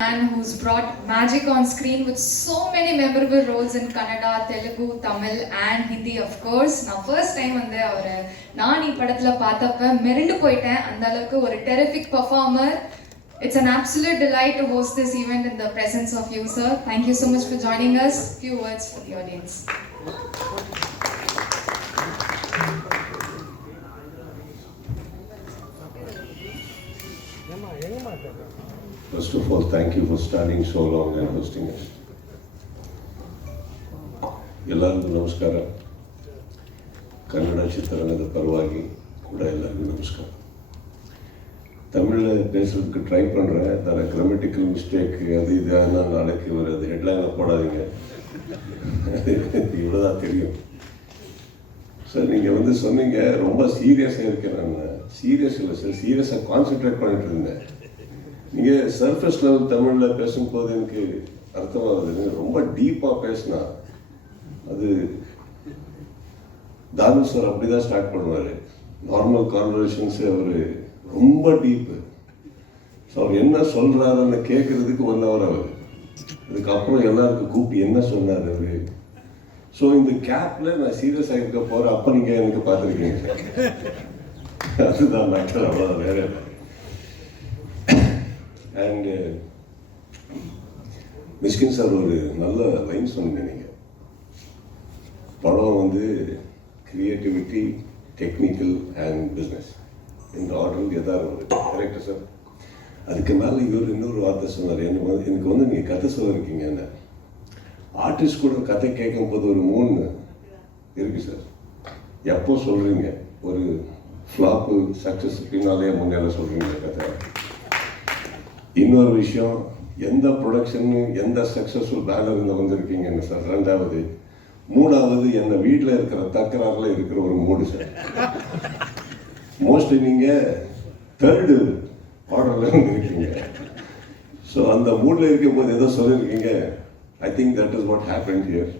man who's brought magic on screen with so many memorable roles in Kannada, Telugu, Tamil and Hindi of course. நான் first time வந்து அவரை நான் நீ படத்துல பார்த்தப்ப மிரண்டு போயிட்டேன் அந்த அளவுக்கு ஒரு terrific performer it's an absolute delight to host this event in the presence of you sir Thank you so much for joining us. Few words the audience of all, thank you for standing so long and hosting us. ಎಲ್ಲರಿಗೂ ನಮಸ್ಕಾರ ಕನ್ನಡ ಚಿತ್ರರಂಗದ ಪರವಾಗಿ ಕೂಡ ಎಲ್ಲರಿಗೂ ನಮಸ್ಕಾರ தமிழில் பேசுறதுக்கு try பண்ணுறேன் தர கிராமட்டிக்கல் மிஸ்டேக் அது இது அதெல்லாம் நாளைக்கு ஒரு அது ஹெட்லைனில் போடாதீங்க இவ்வளோதான் தெரியும் சார் நீங்கள் வந்து சொன்னீங்க ரொம்ப சீரியஸாக இருக்கேன் நான் சீரியஸ் இல்லை சார் சீரியஸாக கான்சென்ட்ரேட் பண்ணிட்டு இருந்தேன் நீங்கள் சர்ஃபேஸ் லெவல் தமிழில் பேசும்போது எனக்கு அர்த்தமாகுது ரொம்ப டீப்பாக பேசினா அது தாமேஸ்வர் அப்படி தான் ஸ்டார்ட் பண்ணுவார். நார்மல் கான்வர்சேஷன்ஸே அவர் ரொம்ப டீப்பு ஸோ அவர் என்ன சொல்கிறாருன்னு கேட்குறதுக்கு வந்தவர் அவர். அதுக்கப்புறம் எல்லாருக்கும் கூப்பிட்டு என்ன சொன்னார் அவர்? ஸோ இந்த கேப்பில் நான் சீரியஸ் ஆகிருக்க போகிறேன் அப்போ நீங்கள் எனக்கு பார்த்துருக்கீங்க. அதுதான் மேட்டர் அவ்வளோதான் வேறு அண்டு மிஸ்கின் சார் ஒரு நல்ல லைன் சொன்னீங்க நீங்கள் படம் வந்து கிரியேட்டிவிட்டி டெக்னிக்கல் அண்ட் பிஸ்னஸ் இந்த ஆர்டர் எதாவது ஒரு கரெக்டாக சார் அதுக்கு மேலே இவர் இன்னொரு வார்த்தை சொன்னார். எனக்கு வந்து எனக்கு வந்து நீங்கள் கதை சொல்லிருக்கீங்க என்ன? ஆர்டிஸ்ட் கூட கதை கேட்கும்போது ஒரு மூணு இருக்கு சார் எப்போ சொல்கிறீங்க ஒரு ஃப்ளாப்பு சக்ஸஸ் பின்னாலே முன்னேற சொல்கிறீங்க கதை. இன்னொரு விஷயம் எந்த ப்ரொடக்ஷன் எந்த சக்ஸஸ்ஃபுல் பேனரில் வந்திருக்கீங்கன்னு சார் ரெண்டாவது மூணாவது எந்த வீட்டில் இருக்கிற தக்கராறில் இருக்கிற ஒரு மூடு சார் மோஸ்ட்லி நீங்கள் தேர்டு ஆர்டரில் வந்திருக்கீங்க. ஸோ அந்த மூடில் இருக்கும்போது ஏதோ சொல்லியிருக்கீங்க I think that is what happen here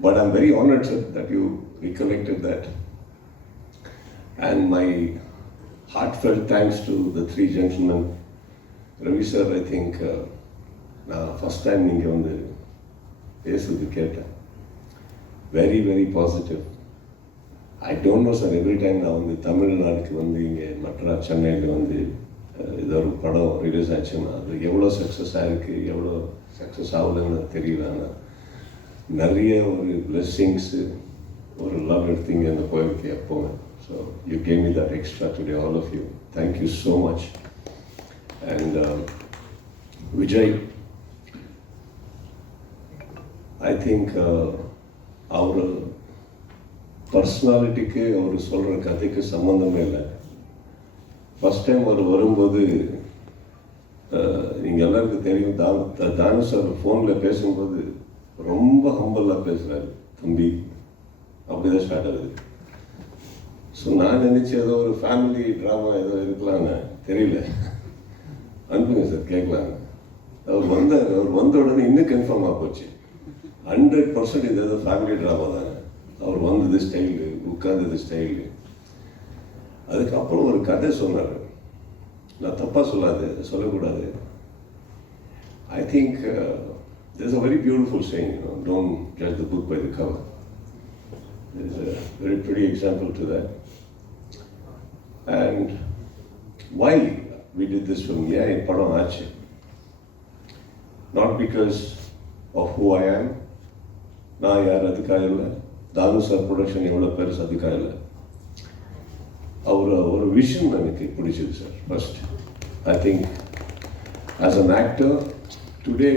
but I'm very honoured sir that you reconnected that and my heart heartfelt thanks to the three gentlemen Ravi sir I think நான் first time நீங்கள் வந்து பேசுறது கேட்டேன். Very very positive I don't know sir every time நான் வந்து தமிழ்நாட்டுக்கு வந்து இங்கே மற்ற சென்னையில் வந்து ஏதோ ஒரு படம் ரிலீஸ் ஆச்சுன்னா அது எவ்வளோ சக்ஸஸ் ஆகிருக்கு எவ்வளோ சக்ஸஸ் ஆகுதுன்னு தெரியல. ஆனால் நிறைய ஒரு பிளெஸ்ஸிங்ஸு ஒரு லவ் எடுத்தீங்க அந்த கோயிலுக்கு எப்போவும். So you came me that extra today all of you thank you so much and Vijay I think அவர் பர்சனாலிட்டிக்கு அவர் சொல்கிற கதைக்கு சம்மந்தமே இல்லை. ஃபஸ்ட் டைம் அவர் வரும்போது நீங்கள் எல்லாருக்கும் தெரியும் தானு த- தானு சார் ஃபோனில் பேசும்போது ரொம்ப ஹம்பலாக பேசுகிறாரு தம்பி. அப்படி தான் ஸ்டார்ட் ஆகுது. ஸோ நான் நினச்சி ஏதோ ஒரு ஃபேமிலி ட்ராமா ஏதோ இருக்கலான்னு தெரியல. அனுப்புங்க சார் கேட்கலாங்க அவர் வந்த அவர் வந்த உடனே இன்னும் கன்ஃபார்ம் ஆக போச்சு. ஹண்ட்ரட் பர்சன்ட் இது ஏதோ ஃபேமிலி ட்ராமா தாங்க அவர் வந்தது ஸ்டைலு உட்கார்ந்தது ஸ்டைலு அதுக்கப்புறம் ஒரு கதை சொன்னார். நான் தப்பாக சொல்லாது சொல்லக்கூடாது. I think uh, there's a very beautiful saying, you know, don't judge the book by the cover. There's a very pretty example to that. And why we did this film, yeah, in படம் ஆச்சு not because of who I am நான் யார் அதுக்காக இல்லை? தானு sir production எவ்வளோ பெருசு அதுக்காக இல்லை? அவர் ஒரு விஷன் எனக்கு பிடிச்சது sir first I think as an actor today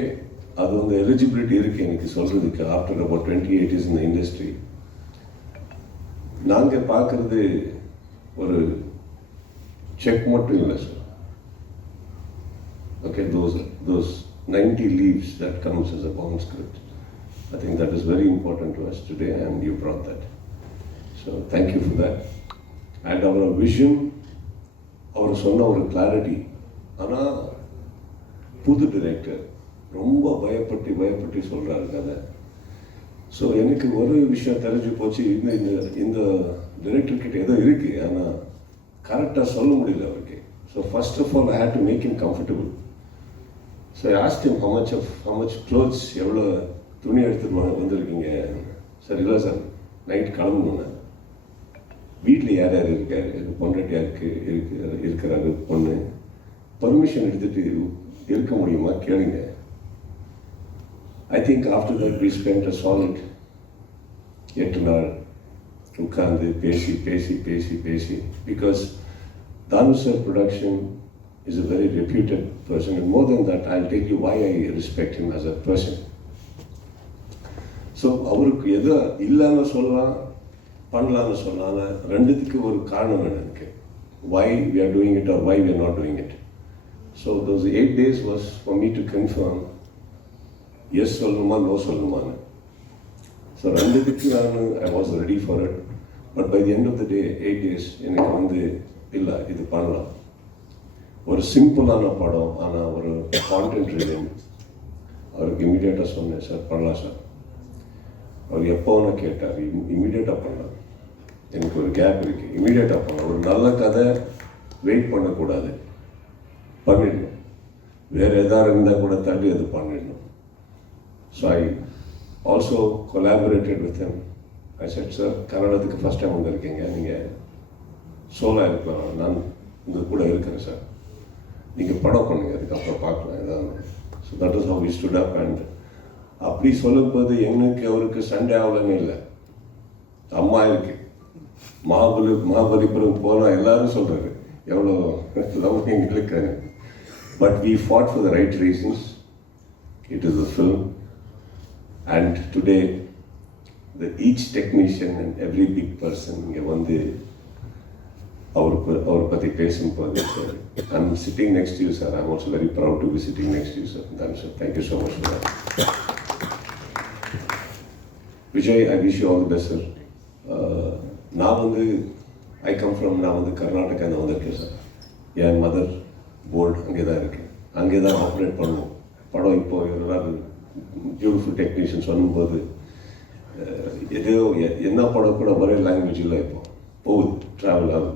அது வந்து எலிஜிபிலிட்டி இருக்குது எனக்கு சொல்கிறதுக்கு after about twenty eight is இந்த இண்டஸ்ட்ரி நாங்கள் பார்க்குறது ஒரு செக் மட்டும் இல்லை sir. Okay those those 90 leaves that comes as a conscript. i think that is very important to us today and you brought that. So thank you for that. And our vision அவர் சொன்ன ஒரு clarity ஆனால் புது director ரொம்ப பயப்பட்டு பயப்பட்டு சொல்கிறாரு கதை. ஸோ எனக்கு ஒரு விஷயம் தெரிஞ்சு போச்சு. இந்த இந்த இந்த டிரெக்டர் கிட்ட ஏதோ இருக்கு. ஆனால் கரெக்டாக சொல்ல முடியல அவருக்கு. So first of all I had to make him comfortable so I ask much how much of how எவ்வளோ துணி எடுத்துட்டு வந்திருக்கீங்க? சார் இல்லை சார் நைட் கிளம்பணுங்க வீட்டில் யார் யார் இருக்கார்? பொண்டாட்டி யாருக்கு இருக்கு இருக்கிறாரு பொண்ணு. பர்மிஷன் எடுத்துகிட்டு இருக்க முடியுமா? கேளுங்க. I think after that we spend a solid எட்டு நாள் உட்கார்ந்து பேசி பேசி பேசி பேசி because Thanu sir production is a very reputed person and more than that I'll tell you why I respect him as a person. So அவருக்கு எதை இல்லாமல் சொல்லலாம் பண்ணலாம்னு சொல்லலாம் ரெண்டுத்துக்கு ஒரு காரணம் எனக்கு why we are doing it or why we are not doing it so those eight days was for me to confirm yes சொல்லணுமா நோ சொல்லணுமான்னு. ஸோ ரெண்டுத்துக்கு நான் I was ready for it but by the end of the day eight days எனக்கு வந்து இல்லை இது பண்ணலாம். ஒரு சிம்பிளான படம் ஆனால் ஒரு கான்டென்ட் ரிலீவ் அவருக்கு இமீடியட்டாக சொன்னேன் சார் பண்ணலாம் சார். அவர் எப்போ கேட்டார் இமீடியட்டாக பண்ணலாம். எனக்கு ஒரு கேப் இருக்குது இமீடியட்டாக பண்ணலாம். ஒரு நல்ல கதை வெயிட் பண்ணக்கூடாது. பண்ணிடணும். வேறு எதாவது இருந்தால் கூட தள்ளி அது பண்ணிடணும். So I also collaborated with I said sir கன்னடத்துக்கு first time வந்திருக்கீங்க. நீங்கள் சோலாக இருக்கலாம். நான் உங்கள் கூட இருக்கிறேன் சார். நீங்கள் படம் பண்ணுங்க அதுக்கப்புறம் பார்க்கலாம் ஏதாவது. So that is how we stood up and அப்படி சொல்லும்போது எனக்கு அவருக்கு சண்டே ஆகலன்னு இல்லை. அம்மா இருக்கு. மகாபலி மகாபலிபுரம் போனால் எல்லாரும் சொல்கிறாரு எவ்வளோ லவ் எங்களுக்கு but we fought for the right reasons it is a film and today the each technician and every big person இங்கே வந்து அவருக்கு அவரை பற்றி பேசும்போது sir I'm sitting next you sir I'm also very proud to be sitting next you sir thank sir thank you so much sir Vijay I wish you all the best sir நான் வந்து I come from நான் வந்து கர்நாடகா தான் வந்திருக்கேன் sir என் mother board அங்கே தான் இருக்கேன் அங்கே தான் ஆப்ரேட் பண்ணுவோம். படம் இப்போ எல்லாரும் பியூட்டிஃபுல் டெக்னீஷியன் சொல்லும்போது uh, எதோ எ- என்ன படம் கூட ஒரே லாங்குவேஜ் இல்லை இப்போ. போகுது ட்ராவல் ஆகுது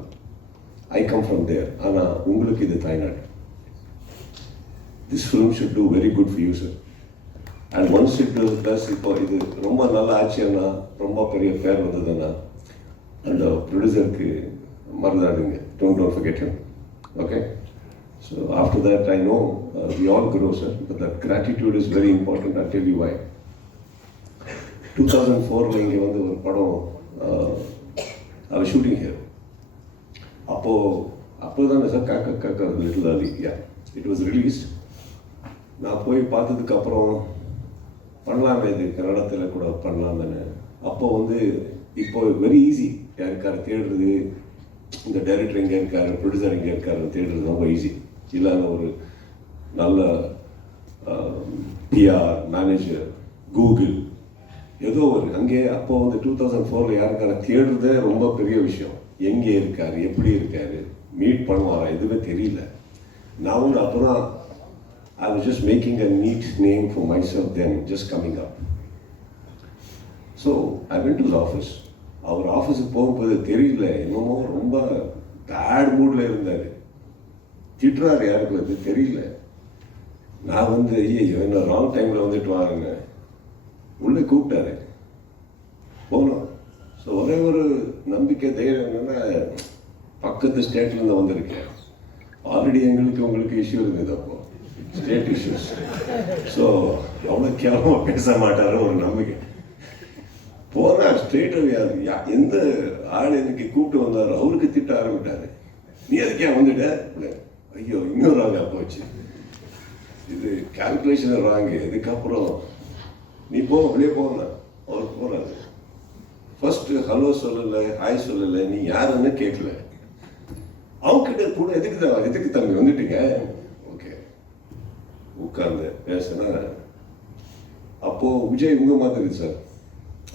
ஐ கம் ஃப்ரம் தேர் ஆனால் உங்களுக்கு இது தாய்நாடு. This film should do very good few you sir and once it plus இப்போ இது ரொம்ப நல்ல ஆச்சுன்னா ரொம்ப பெரிய பேர் வந்ததுன்னா அந்த ப்ரொடியூசருக்கு மறந்துடாதுங்க don't don't forget okay so after that I know we all grow sir but that gratitude is very important I tell you uh, why. Two thousand ஃபோரில் இங்கே வந்து ஒரு படம் அவர் ஷூட்டிங் ஹியர் அப்போது அப்போ தான் sir Kaakha Kaakha little early yeah it was release நான் போய் பார்த்ததுக்கப்புறம் பண்ணலாமே இது கன்னடத்தில் கூட பண்ணலாமேன்னு அப்போ வந்து இப்போ வெரி ஈஸி யாருக்காரு தேடுறது? இந்த டைரக்டர் எங்கே இருக்காரு? ப்ரொடியூசர் எங்கே இருக்காருன்னு தேடுறது ரொம்ப ஈஸி இல்லாத ஒரு நல்ல பிஆர் மேனேஜர் கூகுள் ஏதோ ஒரு. அங்கே அப்போ வந்து டூ தௌசண்ட் ஃபோரில் யாருக்கார தேடுறதே ரொம்ப பெரிய விஷயம். எங்கே இருக்கார் எப்படி இருக்கார் மீட் பண்ணுவாரா எதுவுமே தெரியல. நான் வந்து அப்போ தான் I was just making a neat name for myself then, just coming up. So I went to his அவர் ஆஃபீஸுக்கு போகும்போது தெரியல என்னமோ ரொம்ப பேட் மூடில் இருந்தார். திட்டுறாரு யாருக்கு அது தெரியல. நான் வந்து ஐயோ என்ன ராங் டைமில் வந்துட்டு வாருங்க உள்ளே கூப்பிட்டாரு. போனோம். ஸோ ஒரே ஒரு நம்பிக்கை தைரியம் என்னென்னா பக்கத்து ஸ்டேட்லேருந்து வந்திருக்கேன். ஆல்ரெடி எங்களுக்கு உங்களுக்கு இஷ்யூ இருந்தது அப்போ ஸ்டேட் இஷ்யூஸ் ஸோ அவ்வளோ கேவலமாக பேச மாட்டாரு ஒரு நம்பிக்கை. போனா ஸ்ட்ரெயிட்டாக எந்த ஆள் எனக்கு கூப்பிட்டு வந்தாரோ அவருக்கு திட்ட ஆரம்பிட்டார். நீ எதுக்கே வந்துட்ட? ஐயோ இன்னொரு ஆளா போச்சு. இது கால்குலேஷன் ராங்க இதுக்கப்புறம் நீ போ வெளியே போனா அவர் போகிறாரு ஃபர்ஸ்ட் ஹலோ சொல்லலை ஹாய் சொல்லலை நீ யாருன்னு கேட்கல அவங்ககிட்ட கூட எதுக்கு தான் எதுக்கு தம்பி வந்துட்டீங்க? ஓகே உட்கார்ந்து பேசுனா அப்போ விஜய் உங்க மாதிரி சார்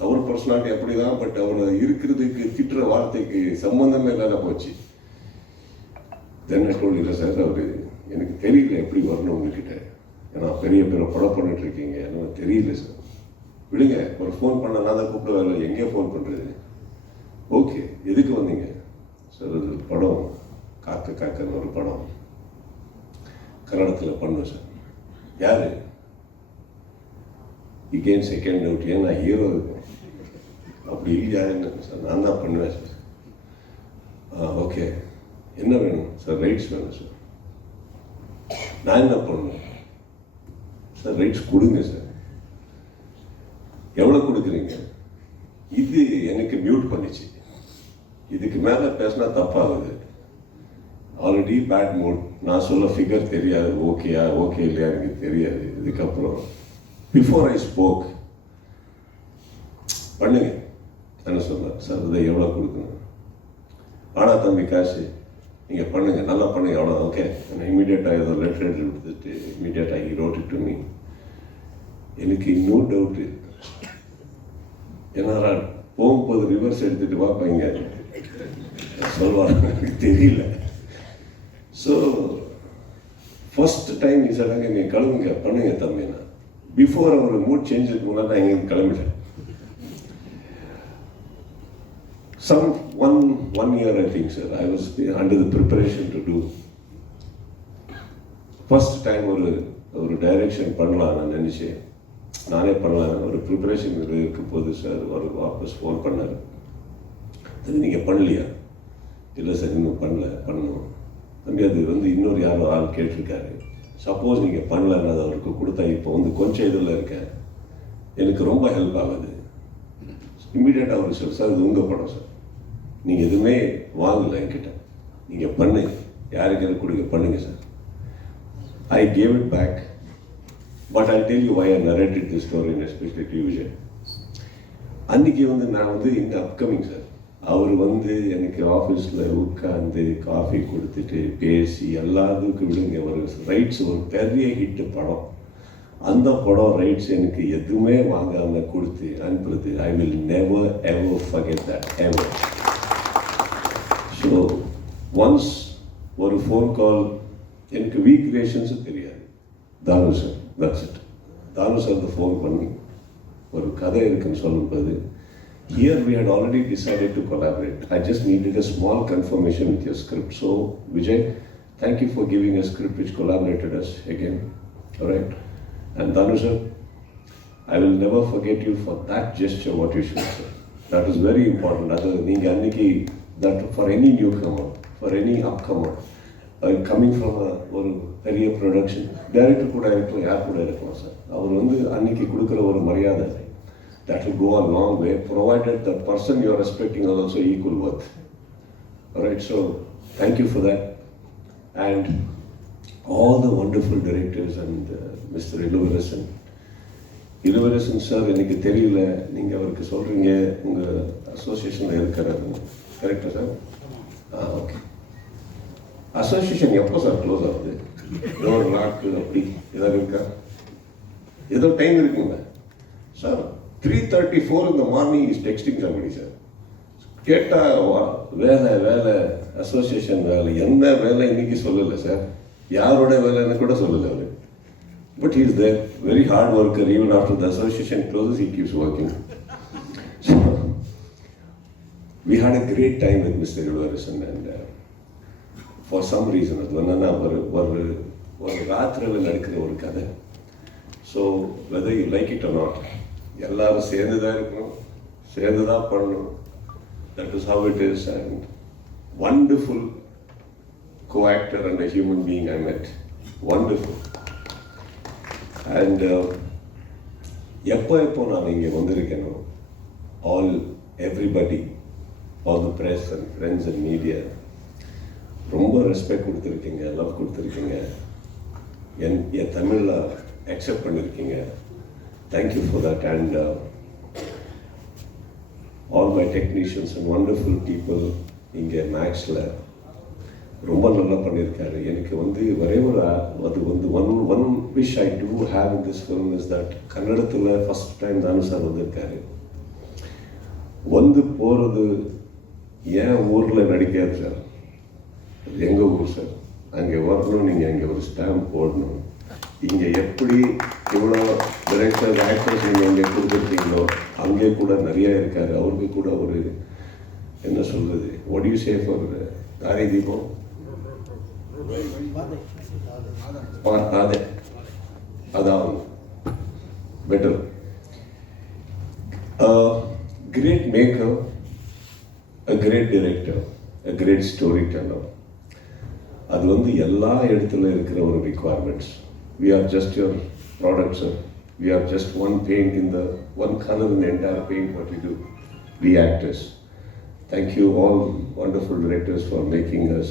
அவர் பர்சனாலிட்டி அப்படிதான் பட் அவர் இருக்கிறதுக்கு திட்டுற வார்த்தைக்கு சம்மந்தமே இல்லாத போச்சு. தென் இல்லை சார் அவர் எனக்கு தெரியல எப்படி வரணும் உங்ககிட்ட. ஏன்னா பெரிய பெரிய படம் பண்ணிட்டு இருக்கீங்க. எனக்கு தெரியல சார் விடுங்க ஒரு ஃபோன் பண்ண நான் தான் கூப்பிட வரல. எங்கே ஃபோன் பண்ணுறது ஓகே எதுக்கு வந்தீங்க? சார் அது படம். காக்க காக்கன்னு ஒரு படம். கன்னடத்தில் பண்ணோம் சார். யாரு? இகேன் செகண்ட் டவுட் ஏன் நான் ஹீரோ இருக்கேன்? அப்படி இல்லையா? என்ன சார் நான் தான் பண்ணுவேன் சார். ஆ ஓகே என்ன வேணும்? சார் ரைட்ஸ் வேணும் சார். நான் என்ன பண்ணணும்? சார் ரைட்ஸ் கொடுங்க சார். எவ்வளோ கொடுக்குறீங்க? இது எனக்கு மியூட் பண்ணிச்சு. இதுக்கு மேலே பேசினா தப்பாகுது. ஆல்ரெடி பேட் மூட் நான் சொல்ல ஃபிகர் தெரியாது. ஓகேயா ஓகே இல்லையா? எனக்கு தெரியாது. இதுக்கப்புறம் பிஃபோர் ஐ ஸ்போக் பண்ணுங்க. என்ன சொன்னேன் சார் இதை எவ்வளோ கொடுக்கணும்? ஆனால் தம்பி காசு நீங்கள் பண்ணுங்க. நல்லா பண்ணுங்க. எவ்வளோ ஓகே நான் இமீடியட்டாக ஏதோ லெட்டர் எடுத்துட்டு இமீடியட்டாக ஹி ரோட் டு மீ எனக்கு இன்னும் டவுட்டு ஏன்னா போகும்போது ரிவர்ஸ் எடுத்துட்டு வாப்பாங்க சொல்லுவாங்க எனக்கு தெரியல. ஸோ ஃபர்ஸ்ட் டைம் சொன்னாங்க நீங்கள் கிளம்புங்க பண்ணுங்க தம்பினா பிஃபோர் அவர் மூட் சேஞ்சுக்கு முன்னாடி நான் இங்கே கிளம்பிட்டேன். Some one one year I think sir I was under the preparation to do first time ஒரு ஒரு டைரக்ஷன் பண்ணலாம் நான் நினச்சேன். நானே பண்ணலாம் ஒரு ப்ரிப்பரேஷன் இருக்கும் போது சார் ஒரு வாபஸ் ஃபோன் பண்ணார். அது நீங்கள் பண்ணலையா? இல்லை சார் இன்னும் பண்ணல பண்ணணும். தம்பி அது வந்து இன்னொரு யாரோ ஆள் கேட்டிருக்காரு. சப்போஸ் நீங்கள் பண்ணலன்னு அதை அவருக்கு கொடுத்தா இப்போ வந்து கொஞ்சம் இதில் இருக்கேன் எனக்கு ரொம்ப ஹெல்ப் ஆகுது. இம்மிடியேட்டாக அவர் சார் சார் இது உங்கள் படம் சார் நீங்கள் எதுவுமே வாங்கலை என்கிட்ட. நீங்கள் பண்ணுங்க யாருக்கு எனக்கு கொடுங்க பண்ணுங்க sir I gave it back but I tell you why I narrated the story in especially division அன்னைக்கு வந்து நான் வந்து இந்த அப்கமிங் சார் அவர் வந்து எனக்கு ஆஃபீஸில் உட்காந்து காஃபி கொடுத்துட்டு பேசி எல்லாத்துக்கும் விடுங்க. ஒரு ரைட்ஸ் ஒரு பெரிய ஹிட்டு படம். அந்த படம் ரைட்ஸ் எனக்கு எதுவுமே வாங்காமல் கொடுத்து அனுப்புறது. I will never ever forget that ever so once ஒரு ஃபோன் கால் எனக்கு வீக் ரேஷன்ஸும் தெரியாது. Thanu sir that's it Thanu sir phone பண்ணி ஒரு கதை இருக்குன்னு சொல்லும்போது here we had already decided to collaborate. I just needed a small confirmation with your script. So, Vijay, thank you for giving a script which collaborated us again. All right. And Danu sir, I will never forget you for that gesture what you showed, sir. That is very important. அது நீங்க அன்னைக்கு that for any newcomer, for any upcomer, uh, coming from a ஒரு பெரிய production director கூட இருக்கலாம் யார் கூட இருக்கலாம் சார் அவர் வந்து அன்னைக்கு கொடுக்குற ஒரு மரியாதை that will go a long way provided the person you are respecting is also equal worth. All right, so thank you for that. And all the wonderful directors and uh, Mr. Iluvarasan. Ilavarasan sir எனக்கு தெரியல நீங்கள் அவருக்கு சொல்கிறீங்க உங்கள் அசோசியேஷனில் இருக்கிறாரு கரெக்டா sir ஆ ஓகே அசோசியேஷன் எப்போ சார் க்ளோஸ் ஆகுது ஏதோ ஒரு நாக்கு அப்படி ஏதாவது இருக்கா ஏதோ டைம் இருக்குங்க சார் த்ரீ தேர்ட்டி ஃபோர் இந்த morning is texting somebody sir கேட்டால் வேலை வேலை அசோசியேஷன் வேலை என்ன வேலை இன்னைக்கு சொல்லலை சார் யாரோட வேலைன்னு கூட சொல்லலை அவர் but is is very hard worker even after the association association he keeps working we had a great time with mister with and for some reason அது என்னன்னா ஒரு ஒரு ஒரு ராத்திரியில் நடக்கிற ஒரு கதை. So whether you like it or not எல்லாரும் சேர்ந்து தான் இருக்கணும் சேர்ந்து தான் பண்ணணும். That is how it is and wonderful co actor and a human being I met wonderful and எப்போ எப்போ நான் இங்கே வந்திருக்கேனோ all everybody all the press and friends and media ரொம்ப ரெஸ்பெக்ட் கொடுத்துருக்கீங்க லவ் கொடுத்துருக்கீங்க. என் என் தமிழில் அக்செப்ட் பண்ணியிருக்கீங்க thank you for that and all my technicians and wonderful people இங்கே மேக்ஸில் ரொம்ப நல்லா பண்ணியிருக்காரு எனக்கு வந்து ஒரே ஒரு அது வந்து one one wish I do have in this film is that கன்னடத்தில் ஃபஸ்ட் டைம் தானு சார் வந்திருக்காரு. வந்து போகிறது ஏன் ஊரில் நடிக்காது சார் எங்கள் ஊர் சார்? அங்கே வரணும் நீங்கள் அங்கே ஒரு ஸ்டாம்ப் போடணும். இங்கே எப்படி இவ்வளோ டிரெக்டர் ஆக்டர்ஸ் நீங்கள் இங்கே கொடுத்துருக்கீங்களோ அங்கே கூட நிறைய இருக்கார். அவருக்கு கூட ஒரு என்ன சொல்கிறது what do you say தீபம் பா- அதான் better great maker a great director a great storyteller அது வந்து எல்லா இடத்துல இருக்கிற ஒரு requirements we are just your products sir we are just one paint in the one color in the entire paint what we do we actors thank you all wonderful directors for making us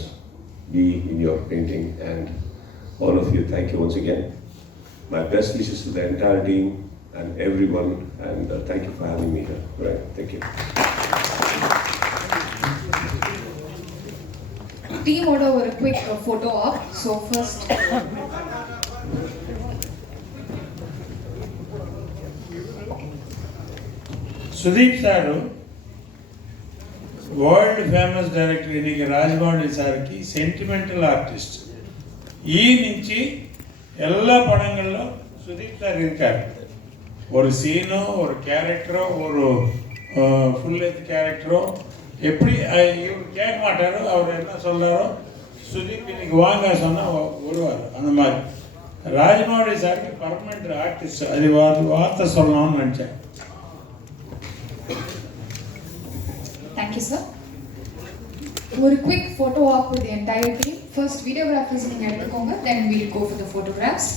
be in your painting and all of you thank you once again my best wishes to the entire team and everyone and uh, thank you for having me here right thank you டீமோட ஒரு quick photo op so first Sudeep sir world famous director ఇనికి Rajamouli సార్కి sentimental artist ఈ నుంచి எல்லா படங்களிலும் Sudeep sir இருக்கார் ஒரு சீனோ ஒரு கேரக்டரோ ஒரு ஃபுல் லென்த் கேரக்டரோ எப்படி இவர் கேட்க மாட்டாரோ அவர் என்ன சொல்கிறாரோ சுதீப் இன்னைக்கு வாங்க சொன்னால் வருவார். அந்த மாதிரி. ராஜ்மாவுடைய சாருக்கு பர்மனெண்ட் ஆர்டிஸ்ட் அது வார்த்தை வார்த்தை சொல்லணும்னு நினச்சேன். தேங்க்யூ சார் ஒரு quick photo op with entire team first videographers நீங்கள் எடுத்துக்கோங்க then will go for the photographs